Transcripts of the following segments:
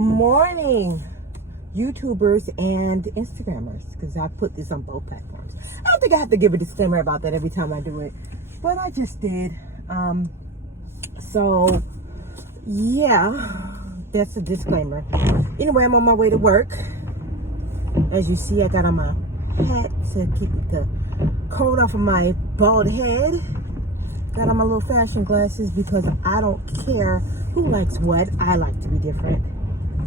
morning, YouTubers and Instagrammers, because I put this on both platforms. I don't think I have to give a disclaimer about that every time I do it, but I just did. So yeah, that's a disclaimer. Anyway, I'm on my way to work. As you see, I got on my hat to keep the cold off of my bald head. Got on my little fashion glasses because I don't care who likes what. I like to be different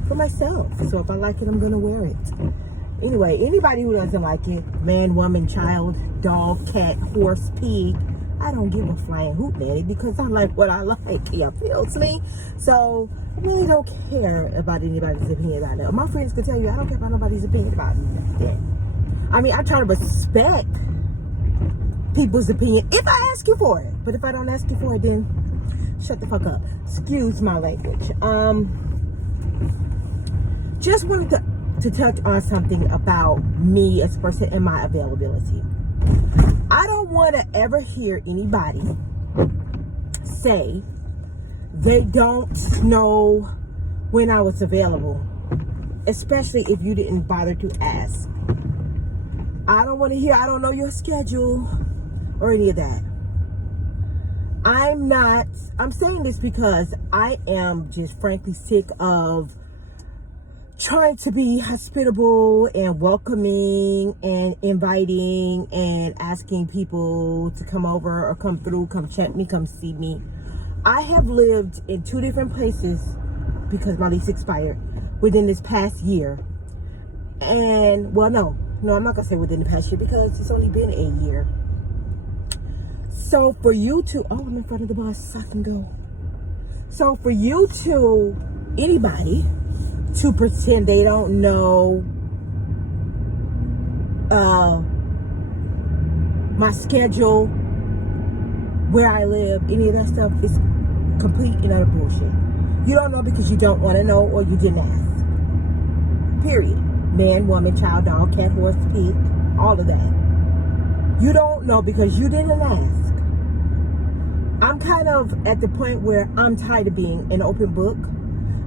for myself. So if I like it, I'm gonna wear it. Anyway, anybody who doesn't like it, man, woman, child, dog, cat, horse, pig, I don't give a flying hoot, daddy, because I like what I like. Yeah, feels me. So I really don't care about anybody's opinion about it. My friends can tell you I don't care about nobody's opinion about it. I mean, I try to respect people's opinion if I ask you for it. But if I don't ask you for it, then shut the fuck up. Excuse my language. Just wanted to touch on something about me as a person and my availability. I don't want to ever hear anybody say they don't know when I was available, especially if you didn't bother to ask. I don't want to hear, I don't know your schedule or any of that. I'm saying this because I am just frankly sick of trying to be hospitable and welcoming and inviting and asking people to come over or come through, come check me, come see me. I have lived in 2 different places because my lease expired within this past year. And, well, no, I'm not going to say within the past year because it's only been a year. So for you to, oh, I'm in front of the bus, I can go. So for you to, anybody, to pretend they don't know my schedule, where I live, any of that stuff is complete and utter bullshit. You don't know because you don't want to know or you didn't ask. Period. Man, woman, child, dog, cat, horse, pig, all of that. You don't know because you didn't ask. I'm kind of at the point where I'm tired of being an open book.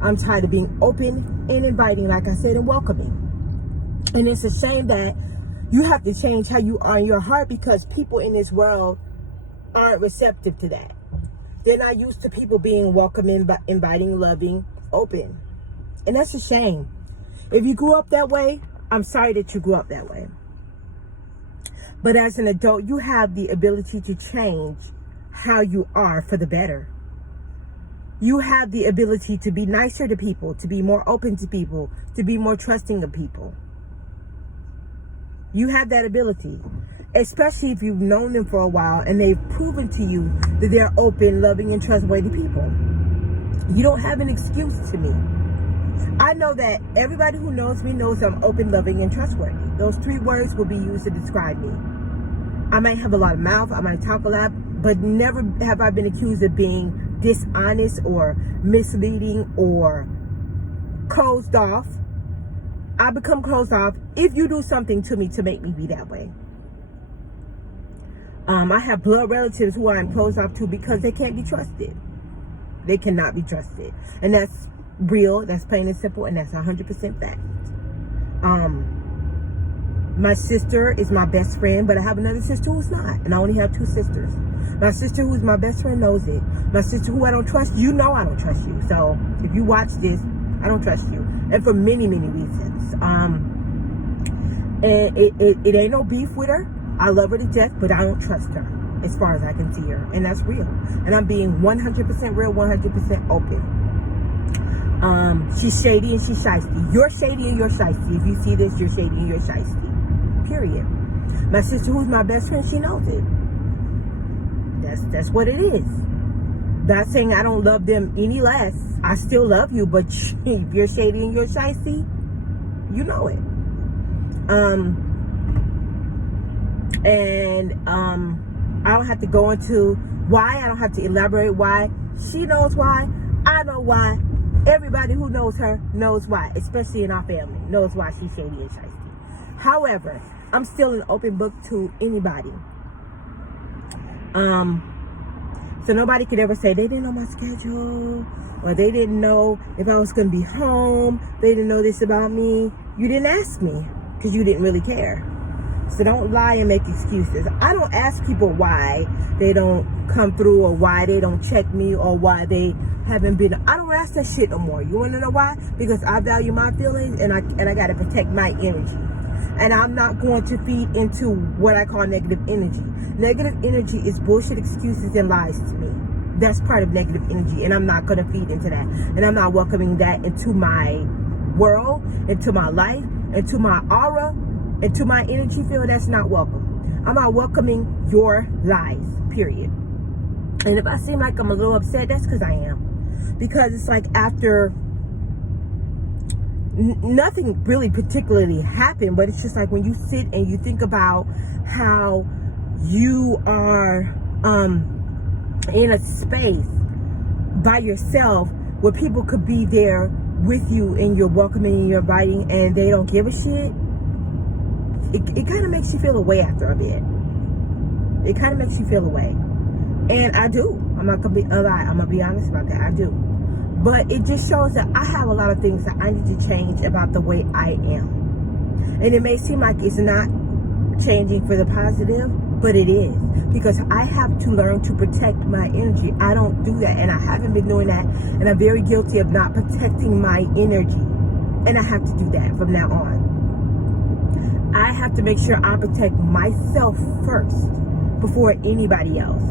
I'm tired of being open and inviting, like I said, and welcoming. And it's a shame that you have to change how you are in your heart because people in this world aren't receptive to that. They're not used to people being welcoming, inviting, loving, open. And that's a shame. If you grew up that way, I'm sorry that you grew up that way. But as an adult, you have the ability to change how you are for the better. You have the ability to be nicer to people, to be more open to people, to be more trusting of people. You have that ability, especially if you've known them for a while and they've proven to you that they're open, loving, and trustworthy people. You don't have an excuse to me. I know that everybody who knows me knows I'm open, loving, and trustworthy. Those 3 words will be used to describe me. I might have a lot of mouth, I might talk a lot, but never have I been accused of being dishonest or misleading or closed off. I become closed off if you do something to me to make me be that way. I have blood relatives who I'm closed off to because they can't be trusted. They cannot be trusted. And that's real, that's plain and simple, and that's 100% fact. My sister is my best friend, but I have another sister who's not. And I only have 2 sisters. My sister who's my best friend knows it. My sister who I don't trust, you know I don't trust you. So if you watch this, I don't trust you. And for many, many reasons. And it ain't no beef with her. I love her to death, but I don't trust her as far as I can see her. And that's real. And I'm being 100% real, 100% open. She's shady and she's shiesty. You're shady and you're shiesty. If you see this, you're shady and you're shiesty. Period. My sister who's my best friend, she knows it. That's what it is. Not saying I don't love them any less. I still love you, but if you're shady and you're shiesty, you know it. I don't have to go into why. I don't have to elaborate why. She knows why. I know why. Everybody who knows her knows why, especially in our family, knows why she's shady and shiesty. However, I'm still an open book to anybody. So nobody could ever say they didn't know my schedule, or they didn't know if I was going to be home. They didn't know this about me. You didn't ask me because you didn't really care. So don't lie and make excuses. I don't ask people why they don't come through, or why they don't check me, or why they haven't been. I don't ask that shit no more. You want to know why? Because I value my feelings, and I got to protect my energy. And I'm not going to feed into what I call negative energy. Negative energy is bullshit excuses and lies to me. That's part of negative energy, and I'm not going to feed into that. And I'm not welcoming that into my world, into my life, into my aura, into my energy field. That's not welcome. I'm not welcoming your lies, period. And if I seem like I'm a little upset, that's because I am. Because it's like after nothing really particularly happened, but it's just like when you sit and you think about how you are in a space by yourself where people could be there with you, and you're welcoming and you're inviting, and they don't give a shit. It kind of makes you feel away after a bit. It kind of makes you feel away. And I do. I'm not going to be a lie. I'm going to be honest about that. I do. But it just shows that I have a lot of things that I need to change about the way I am. And it may seem like it's not changing for the positive, but it is. Because I have to learn to protect my energy. I don't do that. And I haven't been doing that. And I'm very guilty of not protecting my energy. And I have to do that from now on. I have to make sure I protect myself first before anybody else.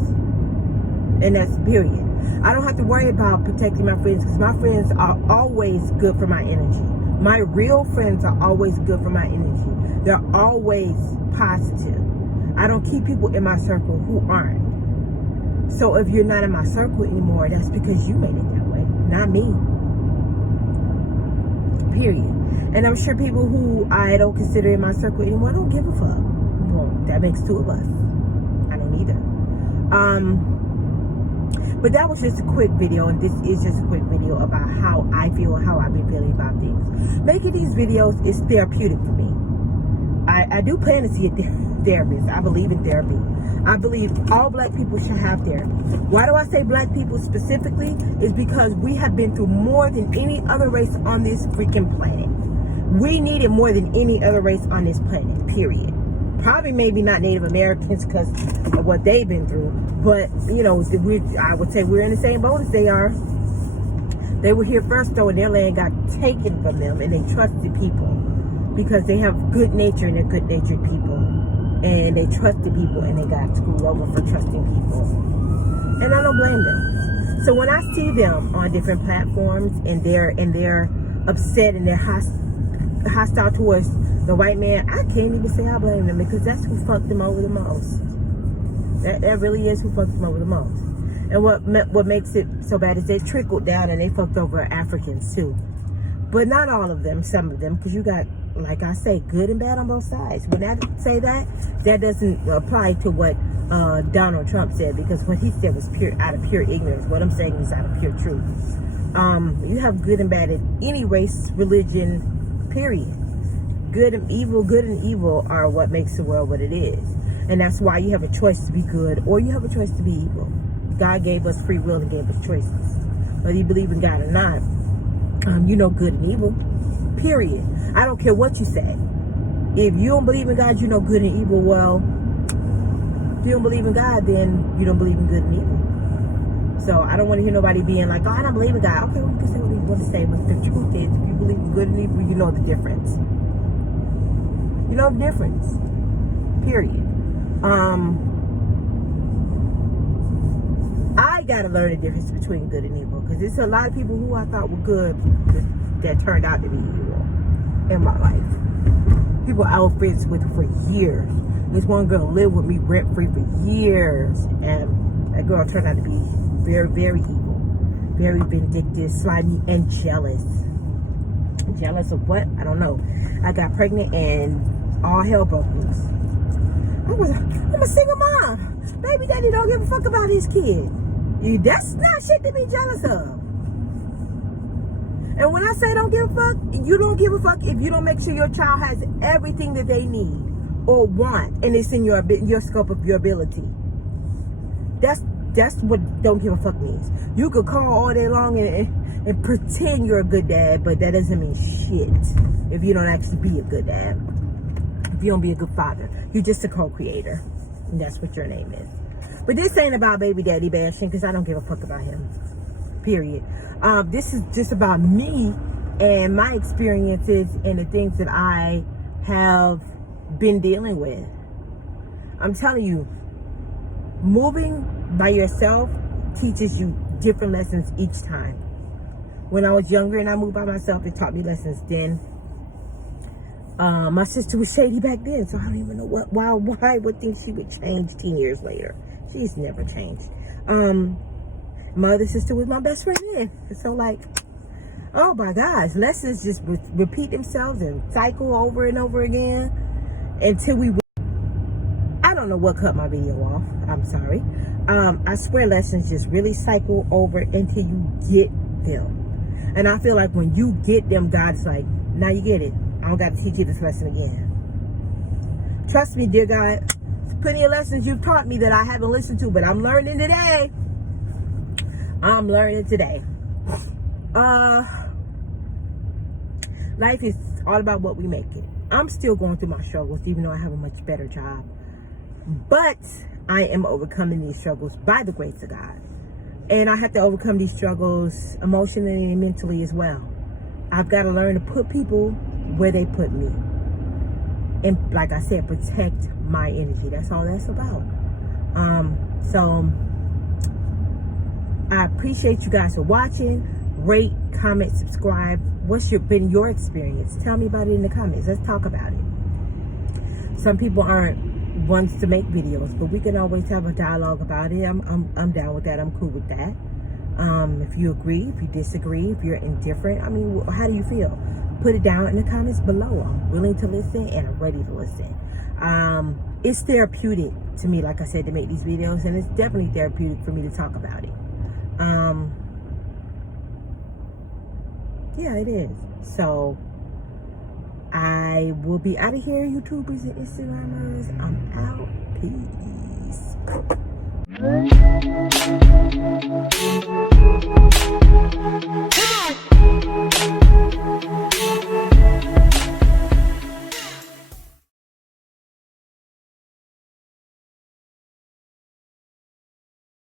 And that's period. I don't have to worry about protecting my friends, because my friends are always good for my energy. My real friends are always good for my energy. They're always positive. I don't keep people in my circle who aren't. So if you're not in my circle anymore, that's because you made it that way, not me. Period. And I'm sure people who I don't consider in my circle anymore don't give a fuck. Well, that makes two of us. I don't either. But that was just a quick video, and this is just a quick video about how I feel and how I've been feeling about things. Making these videos is therapeutic for me. I do plan to see a therapist. I believe in therapy. I believe all black people should have therapy. Why do I say black people specifically? Is because we have been through more than any other race on this freaking planet. We need it more than any other race on this planet, period. Probably maybe not Native Americans because of what they've been through. But, you know, I would say we're in the same boat as they are. They were here first, though, and their land got taken from them, and they trusted people because they have good nature, and they're good-natured people. And they trusted people, and they got screwed over for trusting people. And I don't blame them. So when I see them on different platforms, and they're upset, and they're hostile towards the white man, I can't even say I blame them, because that's who fucked them over the most. That really is who fucked them over the most. And what makes it so bad is they trickled down and they fucked over Africans too. But not all of them, some of them, because you got, like I say, good and bad on both sides. When I say that, that doesn't apply to what Donald Trump said, because what he said was out of pure ignorance. What I'm saying is out of pure truth. You have good and bad in any race, religion, period. Good and evil are what makes the world what it is. And that's why you have a choice to be good, or you have a choice to be evil. God gave us free will and gave us choices. Whether you believe in God or not, you know good and evil, period. I don't care what you say. If you don't believe in God, you know good and evil. Well, if you don't believe in God, then you don't believe in good and evil. So I don't want to hear nobody being like, oh, I don't believe in God. Okay, well, you can say what you want to say, but the truth is, if you believe in good and evil, you know the difference. You know the difference, period. I gotta learn the difference between good and evil, because there's a lot of people who I thought were good that turned out to be evil in my life. People I was friends with for years. This one girl lived with me rent free for years, and that girl turned out to be very, very evil, very vindictive, slimy, and jealous. Jealous of what? I don't know. I got pregnant and all hell broke loose. I'm a single mom. Baby daddy don't give a fuck about his kid. That's not shit to be jealous of. And when I say don't give a fuck, you don't give a fuck if you don't make sure your child has everything that they need or want, and it's in your scope of your ability. That's That's what don't give a fuck means. You could call all day long and pretend you're a good dad, but that doesn't mean shit if you don't actually be a good dad. If you don't be a good father, you're just a co-creator, and that's what your name is. But this ain't about baby daddy bashing, because I don't give a fuck about him. Period. This is just about me and my experiences and the things that I have been dealing with. I'm telling you, moving by yourself teaches you different lessons each time. When I was younger and I moved by myself, it taught me lessons then. My sister was shady back then, so I don't even know why I would think she would change 10 years later. She's never changed. My other sister was my best friend then. So like, oh my gosh, lessons just repeat themselves and cycle over and over again until we... I don't know what cut my video off. I'm sorry. I swear lessons just really cycle over until you get them. And I feel like when you get them, God's like, now you get it. I don't got to teach you this lesson again. Trust me, dear God. There's plenty of lessons you've taught me that I haven't listened to, but I'm learning today. I'm learning today. Life is all about what we make it. I'm still going through my struggles, even though I have a much better job. But I am overcoming these struggles by the grace of God. And I have to overcome these struggles emotionally and mentally as well. I've got to learn to put people where they put me. And like I said, protect my energy. That's all that's about. So I appreciate you guys for watching. Rate, comment, subscribe. What's been your experience? Tell me about it in the comments. Let's talk about it. Some people aren't ones to make videos, but we can always have a dialogue about it. I'm down with that. I'm cool with that. If you agree, if you disagree, if you're indifferent, I mean, how do you feel? Put it down in the comments below. I'm willing to listen and I'm ready to listen. It's therapeutic to me, like I said, to make these videos, and it's definitely therapeutic for me to talk about it. Yeah, it is. So I will be out of here, YouTubers and Instagrammers. I'm out. Peace.